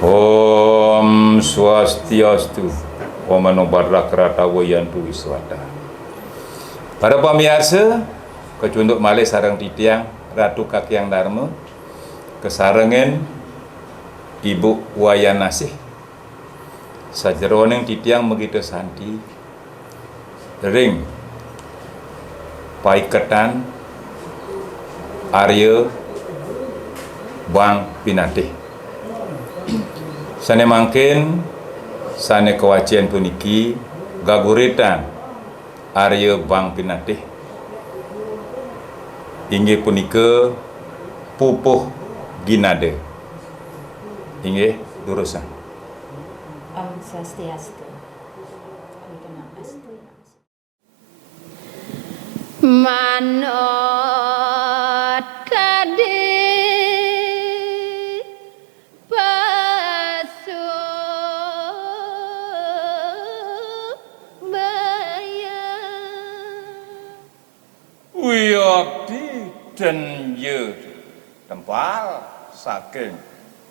Om Swastiastu. Om Mano Bhadrakrata Wayantu Wiswata. Para pemirsa, kecunduk malih sareng titiang Ratu Kakyang Dharma kesarengen Ibu Wayanasih sajeroning titiang megito santi ring paiketan Arya Bang Pinatih. Sane mangkin sane kewajian puniki gaguritan Arya Bang Pinatih inggih punika pupuh ginade inggih durusan. Om Swastiastu. Manot tadi Wiyakti den ye tempal saking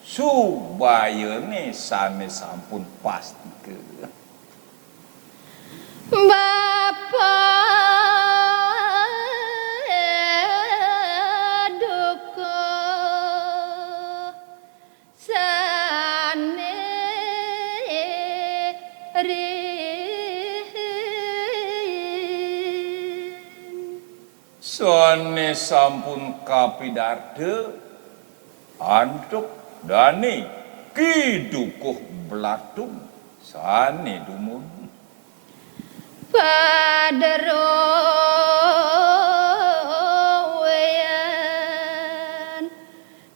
subayane sane sampun pastike. Bapa duka sane Sane sampun kapidarde antuk dani kidukuh blatung sane dumun padero weyan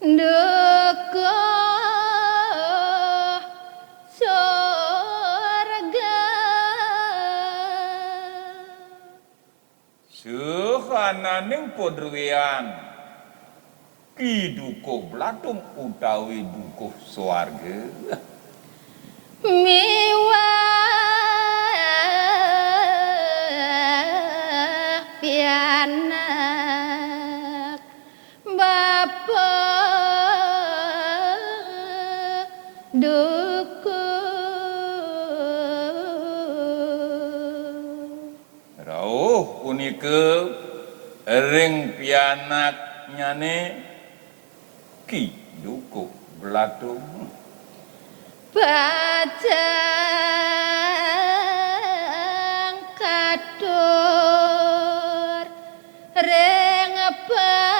duka sorga sehananing podruyan kidukuh blatung utawi dukuh swarga miwah pianak bapa duku rawuh punika ring pianak nyane ki dukuh blatung bajang katur ring pandita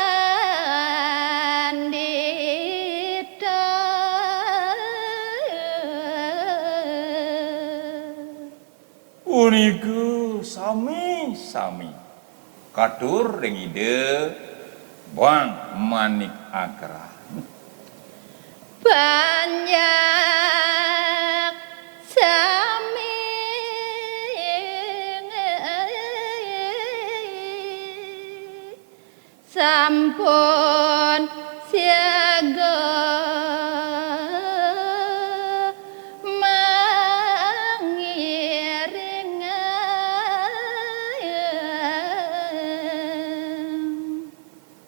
punika sami katur ring ide Bang Manik Akra banyak sami sampun siaga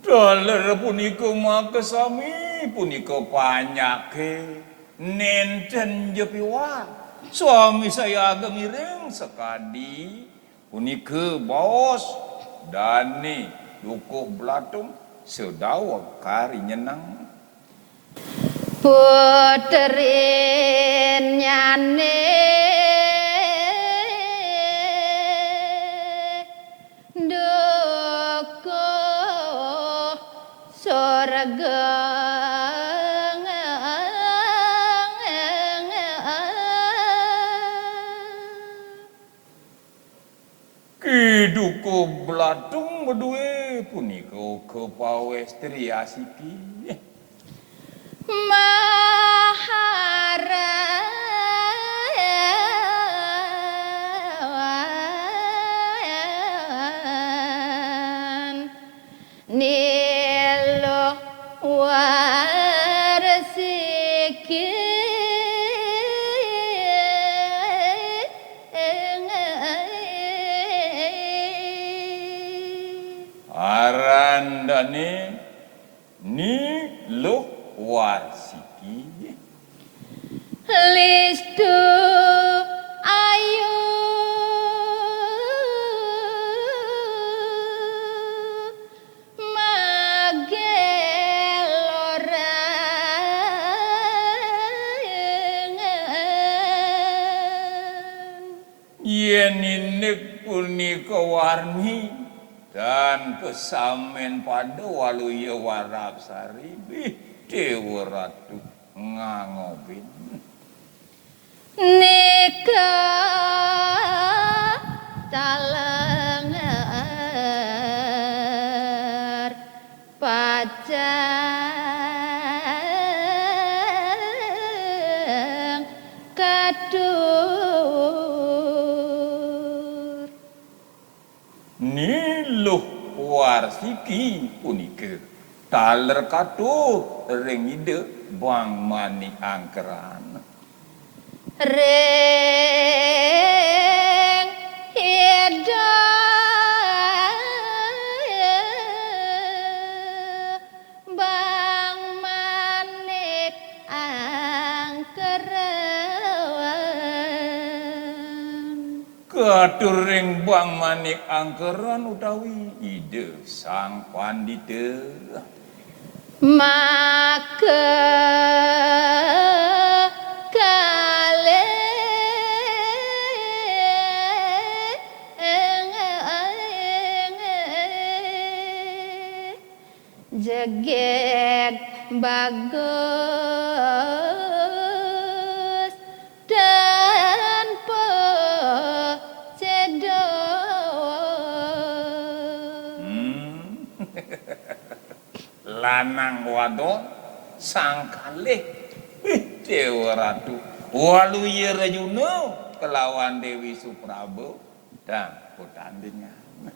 daler punika maka sami punika panyake nenten jepiwan suami saya ageng iring sekadi punika bos dani dukuh blatung sedawa kari nyenang puterin nyane dukuh sorga kidukuh blatung beduwe punika kepawestri asiki maharawan nilo warsiki arandane ni lo warsiki yen inek punika warni dan kesamen pada waluya Warapsari Dewa Ratu ngangobin nika talengar pajang kadur niluh warsiki punika taler kadur ring ide Bang Manik Angkeran ring hidayah Bang Manik Angkeran kadur ring Bang Manik Angkeran utawi ide sang pandita maka jeget bagus dan lanang wadon sang kalih Dewa Ratu waluya Rajuna kelawan Dewi Suprabo dan pertandingan